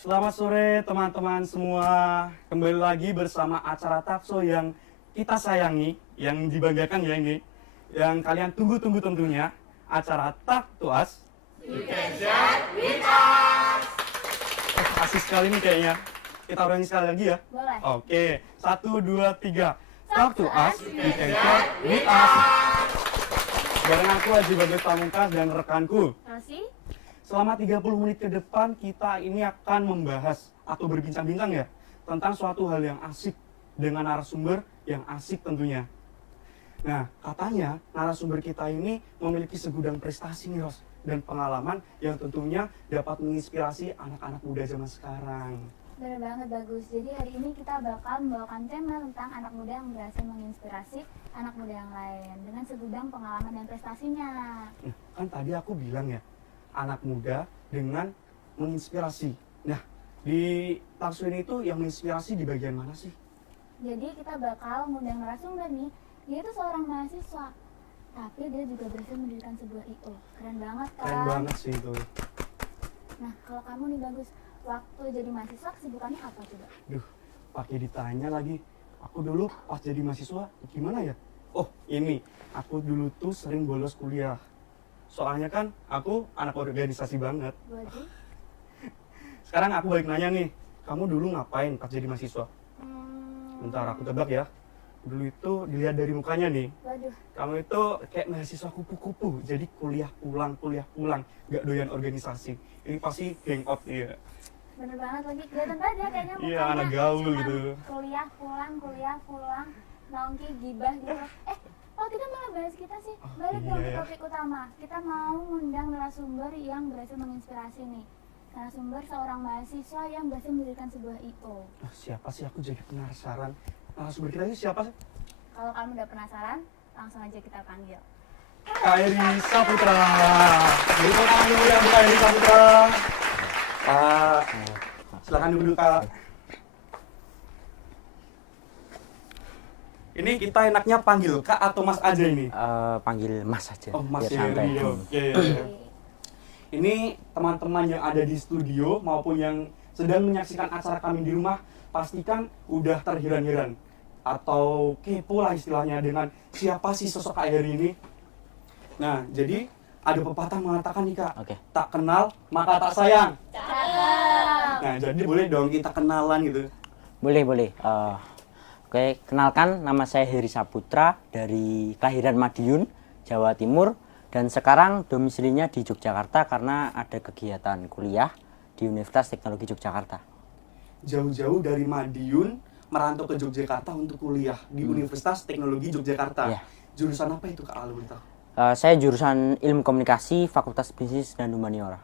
Selamat sore teman-teman semua. Kembali lagi bersama acara Talkshow yang kita sayangi, yang dibanggakan ya ini, yang kalian tunggu-tunggu tentunya, acara Talk to Us. You can share with us. Asik sekali nih kayaknya. Kita ulangi sekali lagi ya. Boleh. Oke, 1, 2, 3. Talk to Us, you can share with us. Bareng aku Haji Bagus Pamungkas dan rekanku. Rosi, Selama 30 menit ke depan kita ini akan membahas atau berbincang-bincang ya tentang suatu hal yang asik dengan narasumber yang asik tentunya. Nah, katanya narasumber kita ini memiliki segudang prestasi nih Ros dan pengalaman yang tentunya dapat menginspirasi anak-anak muda zaman sekarang. benar banget bagus. Jadi hari ini kita bakal membawakan tema tentang anak muda yang berhasil menginspirasi anak muda yang lain dengan segudang pengalaman dan prestasinya. Kan tadi aku bilang ya, anak muda dengan menginspirasi. Nah, di Talkshow ini tuh yang menginspirasi di bagian mana sih? Jadi kita bakal ngundang narasumber nih. Dia itu seorang mahasiswa, tapi dia juga berhasil mendirikan sebuah IO. Keren banget kan? Keren banget sih itu. Nah, kalau kamu nih bagus, waktu jadi mahasiswa kesibukannya apa coba? Duh, pakai ditanya lagi. Aku dulu pas jadi mahasiswa gimana ya? Oh, ini. Aku dulu tuh sering bolos kuliah. Soalnya kan aku anak organisasi banget. Waduh. Sekarang aku balik nanya nih, kamu dulu ngapain pas jadi mahasiswa? Bentar aku tebak ya. Dulu itu dilihat dari mukanya nih, Waduh. kamu itu kayak mahasiswa kupu-kupu. Jadi kuliah pulang, gak doyan organisasi. Ini pasti hangout ya. Bener banget lagi, kelihatan banget ya kayaknya mukanya. Iya, anak gaul cuman gitu. Kuliah pulang, nongki, gibah gitu. Oh kita malah bahas kita sih, balik dong ke iya ya. topik utama. Kita mau ngundang narasumber yang berhasil menginspirasi nih. Narasumber seorang mahasiswa yang berhasil mendirikan sebuah IO. Siapa sih, aku jadi penasaran. Narasumber kita ini siapa sih? Kalau kamu udah penasaran, langsung aja kita panggil. Kak Eri Saputra. Jadi tangan dulu ya Kak Eri Saputra. Pak, silakan duduk Kak. Ini kita enaknya panggil Kak atau Mas aja ini? Panggil Mas aja. Oh, Mas biar santai. Eri. Oke. Ini teman-teman yang ada di studio maupun yang sedang menyaksikan acara kami di rumah, pastikan udah terheran-heran atau kepo lah istilahnya dengan siapa sih sosok Kak Eri ini. Nah, jadi ada pepatah mengatakan nih Kak, Oke. tak kenal maka tak sayang. Cakep. Nah, jadi boleh dong kita kenalan gitu. Boleh. Oke, kenalkan nama saya Heri Saputra dari kelahiran Madiun, Jawa Timur, dan sekarang domisilinya di Yogyakarta karena ada kegiatan kuliah di Universitas Teknologi Yogyakarta. Jauh-jauh dari Madiun merantau ke Yogyakarta untuk kuliah di Universitas Teknologi Yogyakarta. Iya. Jurusan apa itu Kak Alu kita? Saya jurusan Ilmu Komunikasi, Fakultas Bisnis dan Humaniora.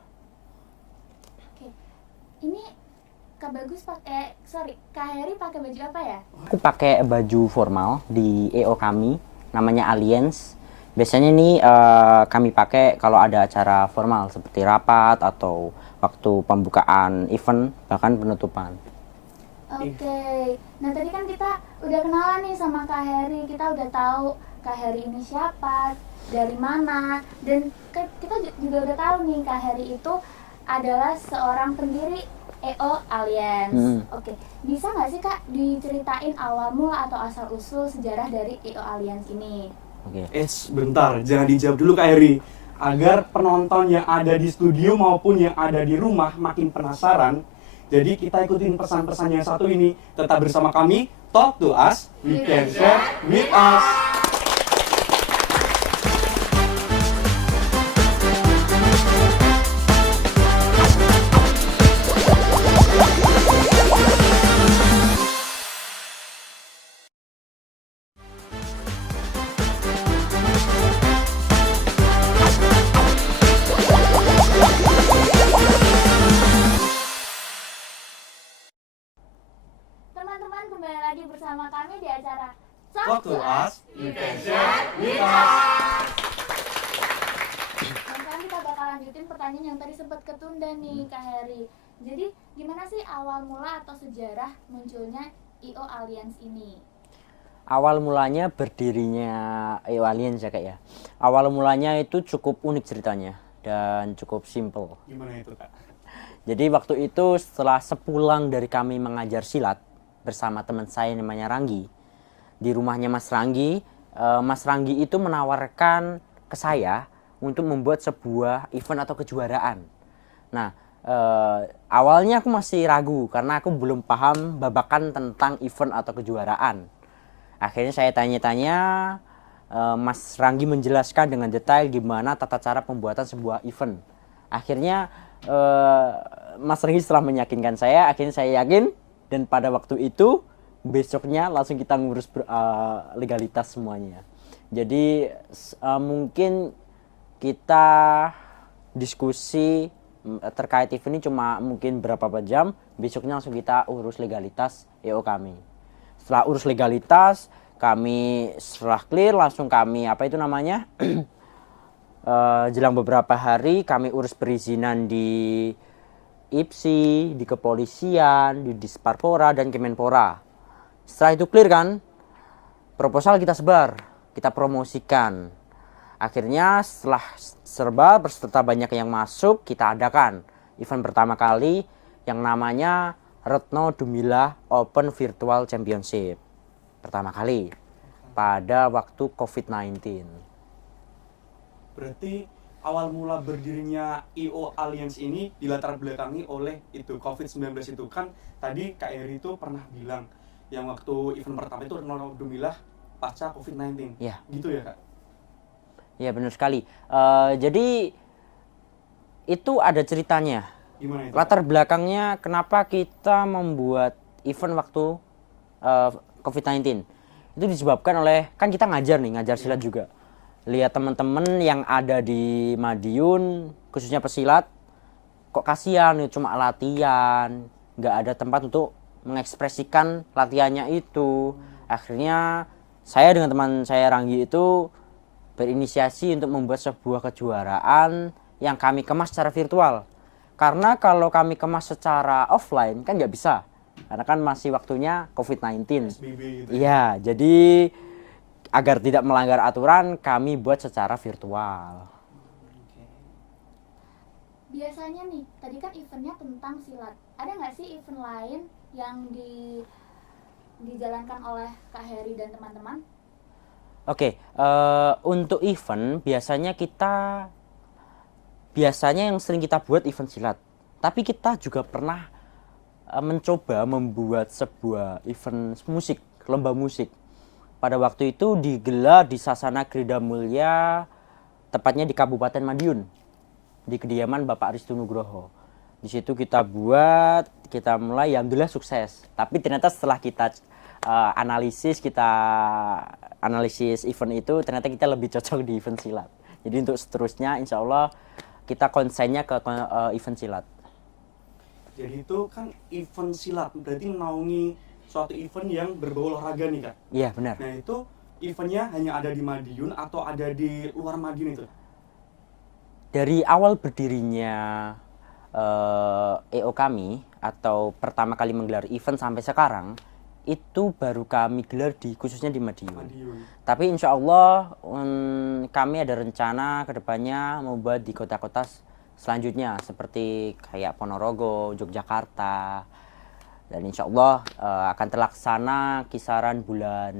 Oke, ini Kak Bagus Kak Heri pakai baju apa ya? Aku pakai baju formal di EO kami, namanya Alliance. Biasanya ini kami pakai kalau ada acara formal seperti rapat atau waktu pembukaan event, bahkan penutupan. Oke, nah tadi kan kita udah kenalan nih sama Kak Heri, kita udah tahu Kak Heri ini siapa, dari mana, dan kita juga udah tahu nih Kak Heri itu adalah seorang pendiri EO Alliance. Oke, bisa nggak sih Kak diceritain awal mula atau asal usul sejarah dari EO Alliance ini? Oke. Bentar, jangan dijawab dulu Kak Eri. Agar penonton yang ada di studio maupun yang ada di rumah makin penasaran, jadi kita ikutin pesan-pesan yang satu ini. Tetap bersama kami, Talk to Us, we can share with us. bersama kami di acara Talk to us, Intention with us. Dan sekarang kita bakal lanjutin pertanyaan yang tadi sempat ketunda nih Kak Heri. Jadi gimana sih awal mula atau sejarah munculnya IO Alliance ini? Awal mulanya berdirinya EO Alliance ya Kak ya. Awal mulanya itu cukup unik ceritanya dan cukup simple. Gimana itu Kak? Jadi waktu itu setelah sepulang dari kami mengajar silat bersama teman saya namanya Ranggi, di rumahnya Mas Ranggi, Mas Ranggi itu menawarkan ke saya untuk membuat sebuah event atau kejuaraan. Nah, awalnya aku masih ragu karena aku belum paham babakan tentang event atau kejuaraan. Akhirnya saya tanya-tanya, Mas Ranggi menjelaskan dengan detail gimana tata cara pembuatan sebuah event. Akhirnya Mas Ranggi setelah meyakinkan saya, akhirnya saya yakin, dan pada waktu itu besoknya langsung kita ngurus legalitas semuanya. Jadi mungkin kita diskusi terkait event ini cuma mungkin berapa jam, besoknya langsung kita urus legalitas EO kami. Setelah urus legalitas, kami setelah clear langsung kami jelang beberapa hari kami urus perizinan di IPSI, di kepolisian, di Disparpora dan Kemenpora. Setelah itu clear kan, proposal kita sebar, kita promosikan. Akhirnya setelah serba berserta banyak yang masuk, kita adakan event pertama kali yang namanya Retno Dumilah Open Virtual Championship. Pertama kali pada waktu COVID-19. Berarti awal mula berdirinya IO Alliance ini dilatar belakangi oleh itu COVID-19 itu kan tadi Kak Heri itu pernah bilang yang waktu event pertama itu Retno Dumilah pasca COVID-19. Ya. Gitu ya Kak? Ya benar sekali. Jadi itu ada ceritanya. Gimana itu? Latar belakangnya kenapa kita membuat event waktu COVID-19 itu disebabkan oleh, kan kita ngajar silat juga. Lihat teman-teman yang ada di Madiun khususnya pesilat, kok kasihan cuma latihan, nggak ada tempat untuk mengekspresikan latihannya itu. Akhirnya saya dengan teman saya Ranggi itu berinisiasi untuk membuat sebuah kejuaraan yang kami kemas secara virtual. Karena kalau kami kemas secara offline kan nggak bisa, karena kan masih waktunya COVID-19. SBB gitu. Iya, jadi agar tidak melanggar aturan kami buat secara virtual. Biasanya nih, tadi kan eventnya tentang silat. Ada nggak sih event lain yang dijalankan oleh Kak Heri dan teman-teman? Oke, untuk event biasanya yang sering kita buat event silat. Tapi kita juga pernah mencoba membuat sebuah event musik, lomba musik. Pada waktu itu digelar di Sasana Krida Mulya, tepatnya di Kabupaten Madiun, di kediaman Bapak Aristo Nugroho. Di situ kita mulai, alhamdulillah sukses. Tapi ternyata setelah kita analisis event itu, ternyata kita lebih cocok di event silat. Jadi untuk seterusnya insya Allah kita konsennya ke event silat. Jadi itu kan event silat, berarti menaungi suatu event yang berbau olahraga nih Kak? Iya benar. Nah itu eventnya hanya ada di Madiun atau ada di luar Madiun itu? Dari awal berdirinya EO kami atau pertama kali menggelar event sampai sekarang, itu baru kami gelar khususnya di Madiun. Tapi insya Allah kami ada rencana kedepannya membuat di kota-kota selanjutnya seperti kayak Ponorogo, Yogyakarta, dan insya Allah akan terlaksana kisaran bulan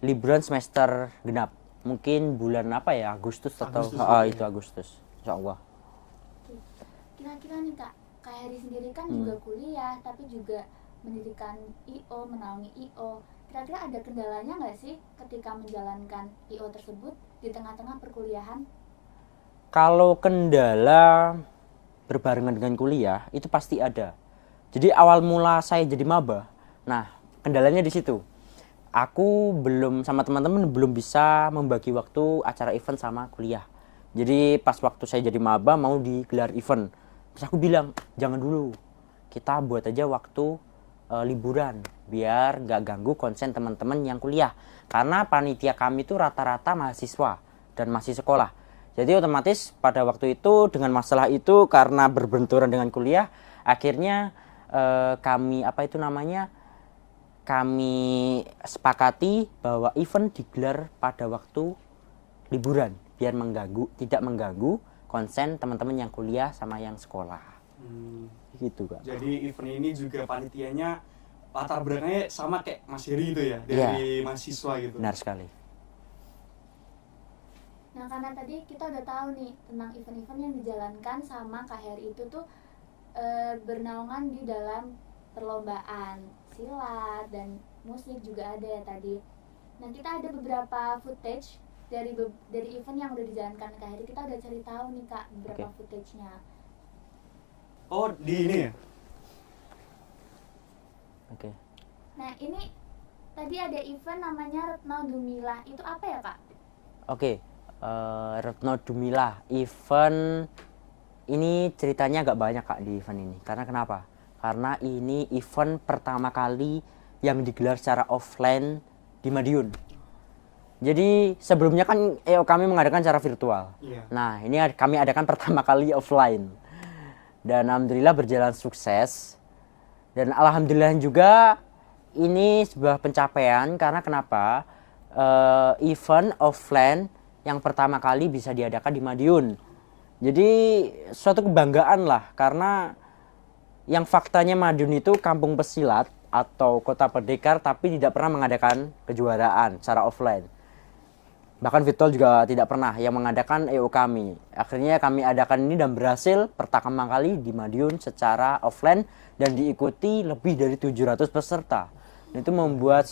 liburan semester genap, mungkin bulan Agustus atau itu Agustus, insya Allah. Kira-kira nih Kak Heri sendiri kan juga kuliah tapi juga mendirikan IO, menaungi IO. Kira-kira ada kendalanya nggak sih ketika menjalankan IO tersebut di tengah-tengah perkuliahan? Kalau kendala berbarengan dengan kuliah itu pasti ada. Jadi awal mula saya jadi maba, nah kendalanya di situ. Aku sama teman-teman belum bisa membagi waktu acara event sama kuliah. Jadi pas waktu saya jadi maba mau digelar event, terus aku bilang jangan dulu, kita buat aja waktu liburan biar nggak ganggu konsen teman-teman yang kuliah. Karena panitia kami itu rata-rata mahasiswa dan masih sekolah. Jadi otomatis pada waktu itu dengan masalah itu karena berbenturan dengan kuliah, akhirnya kami sepakati bahwa event digelar pada waktu liburan biar tidak mengganggu konsen teman-teman yang kuliah sama yang sekolah. Gitu, Kak. Jadi event ini juga panitianya latar belakangnya sama kayak Mas Heri gitu ya, dari mahasiswa gitu. Benar sekali. Nah, karena tadi kita udah tahu nih tentang event-event yang dijalankan sama Kak Heri itu tuh bernaungan di dalam perlombaan silat dan musik juga ada ya tadi. Nah, kita ada beberapa footage dari event yang udah dijalankan Kak Heri. Kita udah cari tahu nih Kak beberapa footage-nya. Oh, di ini ya? Oke. Nah, ini tadi ada event namanya Retno Dumilah. Itu apa ya, Kak? Oke. Retno Dumilah event ini ceritanya agak banyak, Kak, di event ini. Karena kenapa? Karena ini event pertama kali yang digelar secara offline di Madiun. Jadi sebelumnya kan kami mengadakan secara virtual. Iya. Nah, ini kami adakan pertama kali offline. Dan alhamdulillah berjalan sukses. Dan alhamdulillah juga ini sebuah pencapaian karena kenapa? Event offline yang pertama kali bisa diadakan di Madiun. Jadi suatu kebanggaan lah karena yang faktanya Madiun itu kampung pesilat atau kota pendekar tapi tidak pernah mengadakan kejuaraan secara offline. Bahkan virtual juga tidak pernah yang mengadakan kami. Akhirnya kami adakan ini dan berhasil pertama kali di Madiun secara offline dan diikuti lebih dari 700 peserta. Itu membuat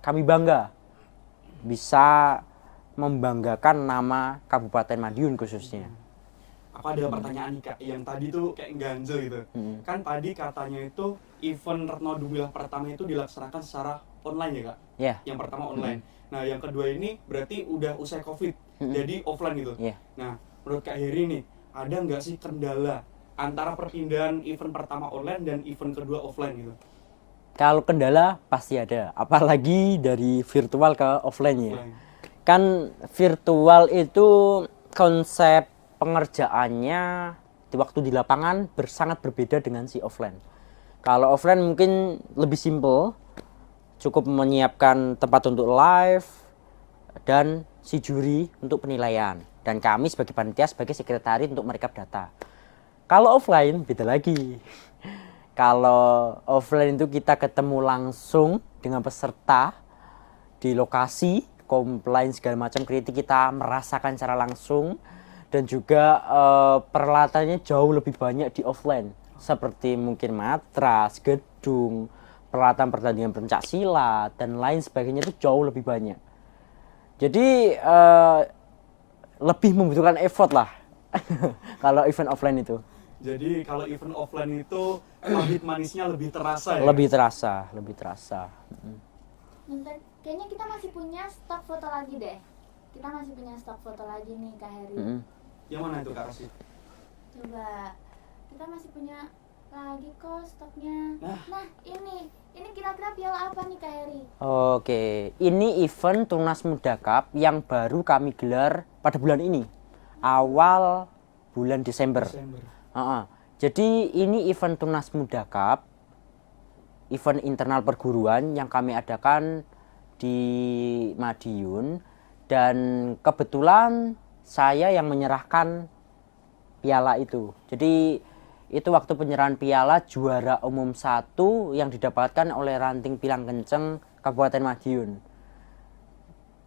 kami bangga bisa membanggakan nama Kabupaten Madiun khususnya. Aku ada pertanyaan nih Kak, yang tadi tuh kayak ganjel gitu. Kan tadi katanya itu event Retno Dumilah pertama itu dilaksanakan secara online ya Kak? Iya. Yang pertama online. Nah yang kedua ini berarti udah usai COVID, jadi offline gitu. Iya. Nah menurut Kak Heri nih, ada nggak sih kendala antara perpindahan event pertama online dan event kedua offline gitu? Kalau kendala pasti ada, apalagi dari virtual ke offline ya. Offline. Kan virtual itu konsep pengerjaannya di waktu di lapangan sangat berbeda dengan si offline. Kalau offline mungkin lebih simple, cukup menyiapkan tempat untuk live dan si juri untuk penilaian. Dan kami sebagai panitia sebagai sekretari untuk merekap data. Kalau offline beda lagi. Kalau offline itu kita ketemu langsung dengan peserta di lokasi, komplain segala macam kritik kita merasakan secara langsung dan juga peralatannya jauh lebih banyak di offline seperti mungkin matras, gedung, peralatan pertandingan pencak silat dan lain sebagainya itu jauh lebih banyak. Jadi lebih membutuhkan effort lah kalau event offline itu. Jadi kalau event offline itu pahit manisnya lebih terasa ya? Lebih terasa. Kayaknya kita masih punya stok foto lagi deh. Kita masih punya stok foto lagi nih Kak Heri. Yang mana itu Kak Rasi? Coba. Kita masih punya lagi kok stoknya. Nah, ini kira-kira piala apa nih Kak Heri? Oke, ini event Tunas Muda Cup yang baru kami gelar pada bulan ini. Awal bulan Desember. Jadi ini event Tunas Muda Cup, event internal perguruan yang kami adakan di Madiun dan kebetulan saya yang menyerahkan piala itu. Jadi itu waktu penyerahan piala juara umum 1 yang didapatkan oleh Ranting Pilang Kenceng Kabupaten Madiun.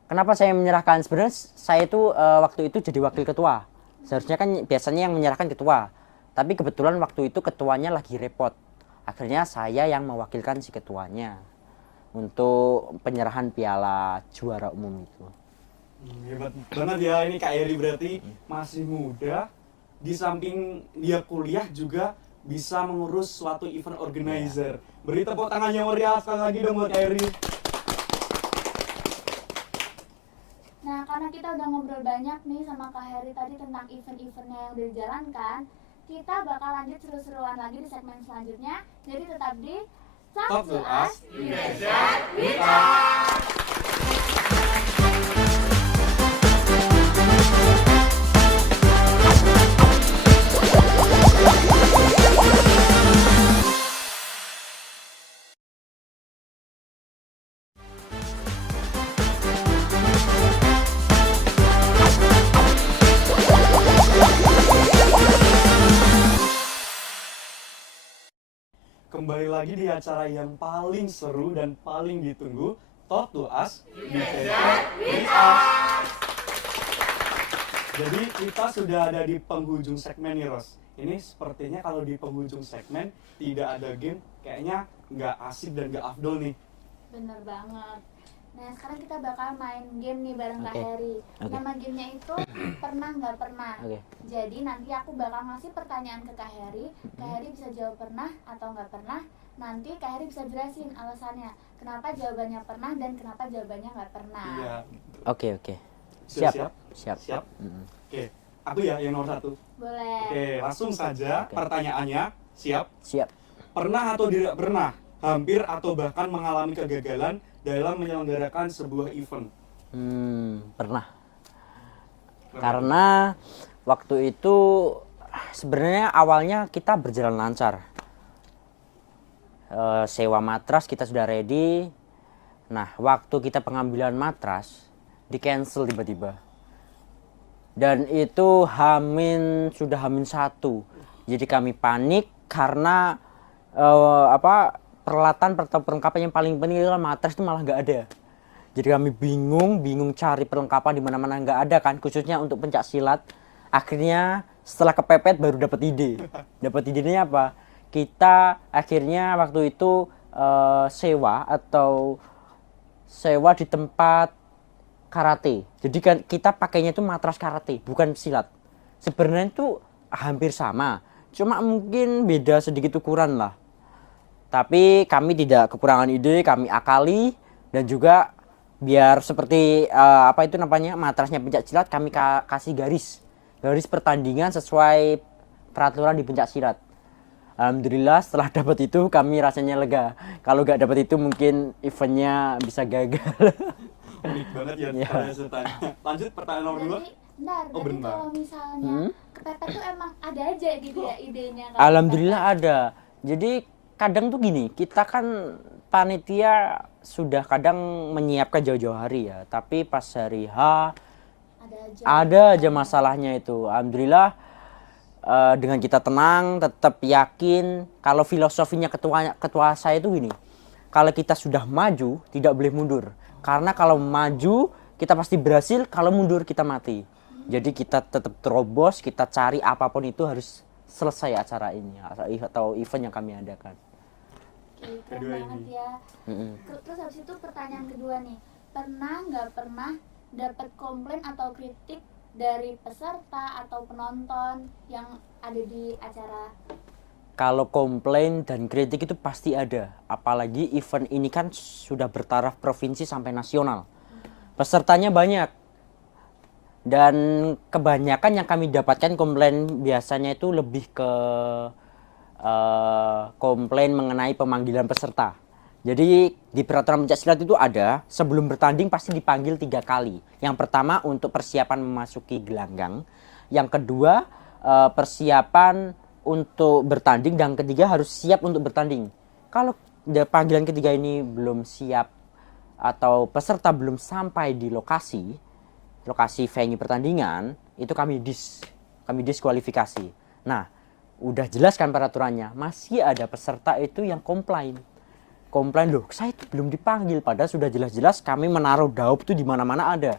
Kenapa saya menyerahkan? Sebenarnya saya itu waktu itu jadi wakil ketua. Seharusnya kan biasanya yang menyerahkan ketua. Tapi kebetulan waktu itu ketuanya lagi repot. Akhirnya saya yang mewakilkan si ketuanya untuk penyerahan piala juara umum itu. Hebat banget ya ini Kak Heri, berarti masih muda. Di samping dia kuliah juga bisa mengurus suatu event organizer. Beri tepuk tangan yang meriah sekali lagi dong buat Kak Heri. Nah, karena kita udah ngobrol banyak nih sama Kak Heri tadi tentang event-eventnya yang udah dijalankan, kita bakal lanjut seru-seruan lagi di segmen selanjutnya. Jadi tetap di Talk to us. Kembali lagi di acara yang paling seru dan paling ditunggu, Talk to Us di Gadget with Us. Jadi kita sudah ada di penghujung segmen nih, Ros. Ini sepertinya kalau di penghujung segmen tidak ada game, kayaknya nggak asik dan nggak afdol nih. Bener banget. Nah, sekarang kita bakal main game nih bareng Kak Oke. Heri. Oke. Nama gamenya itu pernah nggak pernah. Oke. Jadi nanti aku bakal ngasih pertanyaan ke Kak Heri. Kak Heri bisa jawab pernah atau nggak pernah. Nanti Kak Heri bisa jelasin alasannya. Kenapa jawabannya pernah dan kenapa jawabannya nggak pernah. Iya. Oke. Sudah Siap. siap? Siap. Mm-mm. Oke. Aku ya yang nomor 1. Boleh. Oke, langsung saja Oke. pertanyaannya. Siap? Siap. Pernah atau tidak pernah hampir atau bahkan mengalami kegagalan dalam menyelenggarakan sebuah event? Pernah. Karena waktu itu sebenarnya awalnya kita berjalan lancar. Sewa matras kita sudah ready. Nah, waktu kita pengambilan matras di cancel tiba-tiba. Dan itu sudah hamin 1. Jadi kami panik karena peralatan atau perlengkapan yang paling penting itu matras itu malah nggak ada. Jadi kami bingung cari perlengkapan di mana-mana nggak ada kan, khususnya untuk pencak silat. Akhirnya setelah kepepet baru dapat ide. Dapat idenya apa? Kita akhirnya waktu itu sewa di tempat karate. Jadi kan kita pakainya itu matras karate, bukan silat. Sebenarnya itu hampir sama, cuma mungkin beda sedikit ukuran lah. Tapi kami tidak kekurangan ide, kami akali dan juga biar seperti matrasnya pencak silat, kami kasih garis pertandingan sesuai peraturan di pencak silat. Alhamdulillah setelah dapat itu kami rasanya lega. Kalau nggak dapat itu mungkin eventnya bisa gagal. Unik banget ya Iya. ceritanya. Lanjut pertanyaan nomor 2. Berarti, bentar, Oh, berarti bentar. kalau misalnya kepepet tuh emang ada aja gitu ya idenya. kalau Alhamdulillah kepepet. ada. Jadi kadang tuh gini, kita kan panitia sudah kadang menyiapkan jauh-jauh hari ya, tapi pas hari H ada aja masalahnya itu. Alhamdulillah dengan kita tenang, tetap yakin. Kalau filosofinya ketua saya itu gini, kalau kita sudah maju tidak boleh mundur, karena kalau maju kita pasti berhasil, kalau mundur kita mati. Jadi kita tetap terobos, kita cari apapun itu harus selesai acara ini atau event yang kami adakan. Oke, keren Kedua banget ini. ya. Mm-mm. Terus habis itu pertanyaan kedua nih, pernah nggak pernah dapat komplain atau kritik dari peserta atau penonton yang ada di acara? Kalau komplain dan kritik itu pasti ada, apalagi event ini kan sudah bertaraf provinsi sampai nasional. Pesertanya banyak. Dan kebanyakan yang kami dapatkan komplain biasanya itu lebih ke komplain mengenai pemanggilan peserta. Jadi di peraturan pencak silat itu ada, sebelum bertanding pasti dipanggil 3 kali. Yang pertama untuk persiapan memasuki gelanggang, yang kedua persiapan untuk bertanding, dan ketiga harus siap untuk bertanding. Kalau panggilan ketiga ini belum siap atau peserta belum sampai di lokasi venue pertandingan, itu kami diskualifikasi. Nah, udah jelas kan peraturannya, masih ada peserta itu yang komplain loh, saya itu belum dipanggil, padahal sudah jelas-jelas kami menaruh daup itu di mana-mana ada.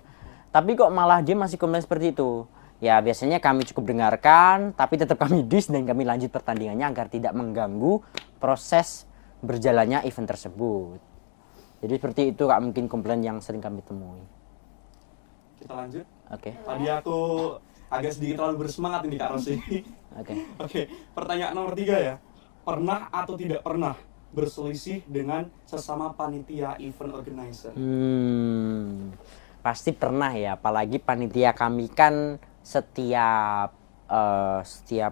Tapi kok malah dia masih komplain seperti itu. Ya biasanya kami cukup dengarkan, tapi tetap kami dan kami lanjut pertandingannya agar tidak mengganggu proses berjalannya event tersebut. Jadi seperti itu Kak, mungkin komplain yang sering kami temui. Kita lanjut. Oke. Tadi aku agak sedikit terlalu bersemangat ini Kak Rosi. Oke. Oke, pertanyaan nomor 3 ya. Pernah atau tidak pernah berselisih dengan sesama panitia event organizer? Pasti pernah ya, apalagi panitia kami kan setiap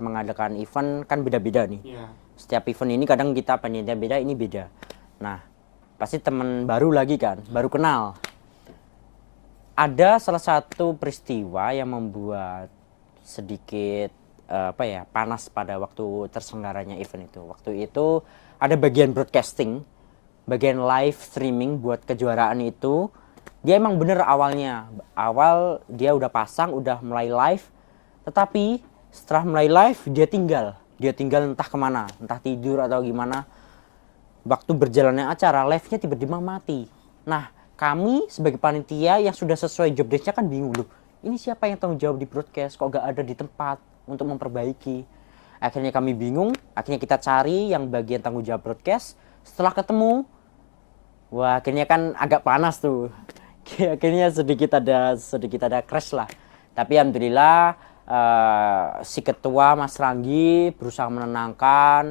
mengadakan event kan beda-beda nih. Iya. Setiap event ini kadang kita panitia beda, ini beda. Nah, pasti teman baru lagi kan, baru kenal. Ada salah satu peristiwa yang membuat sedikit panas pada waktu terselenggaranya event itu. Waktu itu ada bagian broadcasting, bagian live streaming buat kejuaraan itu. Dia emang bener awal dia udah pasang, udah mulai live, tetapi setelah mulai live dia tinggal entah kemana, entah tidur atau gimana. Waktu berjalannya acara, live-nya tiba-tiba mati. Nah, kami sebagai panitia yang sudah sesuai job desk-nya kan bingung loh. Ini siapa yang tanggung jawab di broadcast, kok gak ada di tempat untuk memperbaiki. Akhirnya kami bingung, akhirnya kita cari yang bagian tanggung jawab broadcast. Setelah ketemu, wah akhirnya kan agak panas tuh. Akhirnya sedikit ada crash lah. Tapi alhamdulillah si ketua Mas Ranggi berusaha menenangkan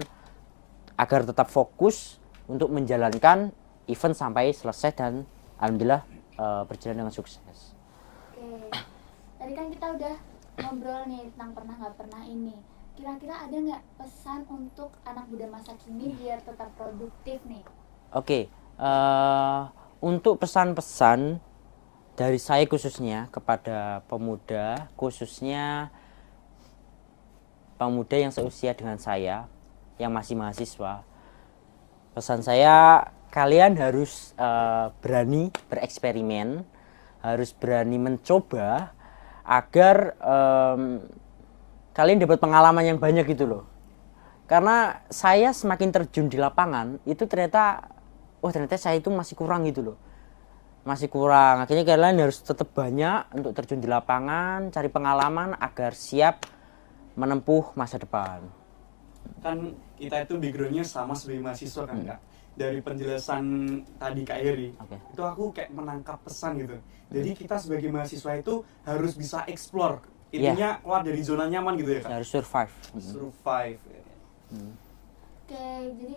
agar tetap fokus untuk menjalankan event sampai selesai dan alhamdulillah berjalan dengan sukses. Oke, tadi kan kita udah ngobrol nih tentang pernah nggak pernah ini. Kira-kira ada nggak pesan untuk anak muda masa kini biar tetap produktif nih? Oke, untuk pesan-pesan dari saya khususnya kepada pemuda, khususnya pemuda yang seusia dengan saya, yang masih mahasiswa, pesan saya kalian harus berani bereksperimen, harus berani mencoba agar kalian dapat pengalaman yang banyak gitu loh. Karena saya semakin terjun di lapangan itu ternyata saya itu masih kurang gitu loh. Masih kurang. Akhirnya kalian harus tetap banyak untuk terjun di lapangan, cari pengalaman agar siap menempuh masa depan. Kan kita itu background-nya sama sebagai mahasiswa kan Kak. Dari penjelasan tadi Kak Heri, itu aku kayak menangkap pesan gitu. Jadi kita sebagai mahasiswa itu harus bisa explore. Intinya keluar dari zona nyaman gitu ya Kak. Harus survive. Survive. Oke, jadi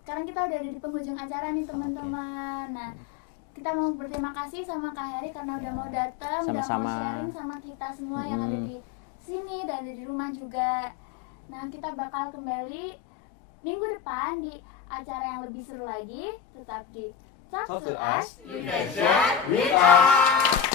sekarang kita udah ada di penghujung acara nih teman-teman. Nah, kita mau berterima kasih sama Kak Heri karena udah mau datang, udah mau sharing sama kita semua yang ada di sini dan ada di rumah juga. Nah, kita bakal kembali minggu depan di acara yang lebih seru lagi. Tetap di Talk to Us, You Can Share With Us.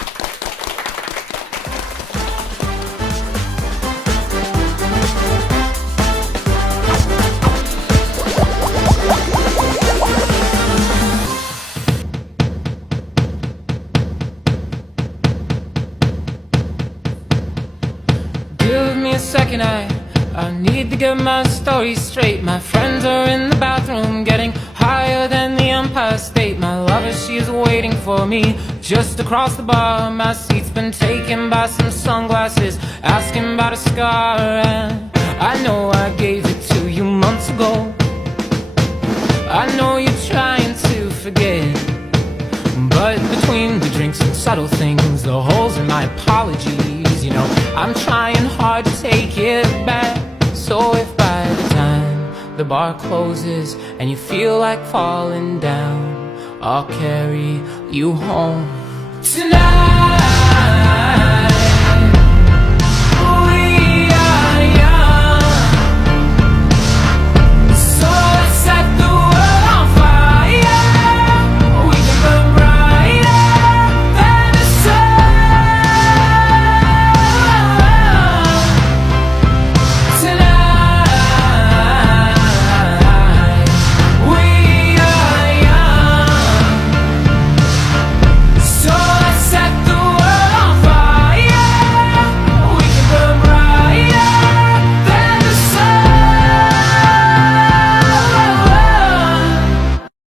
Give me a second, I need to get my story straight. My friends are in the bathroom getting higher than the Empire State. My lover, she's waiting for me just across the bar. My seat's been taken by some sunglasses asking about a scar. And I know I gave it to you months ago. I know you're trying to forget, but between the drinks and subtle things, the holes in my apologies, you know, I'm trying hard to take it back. So if by the time the bar closes and you feel like falling down, I'll carry you home tonight.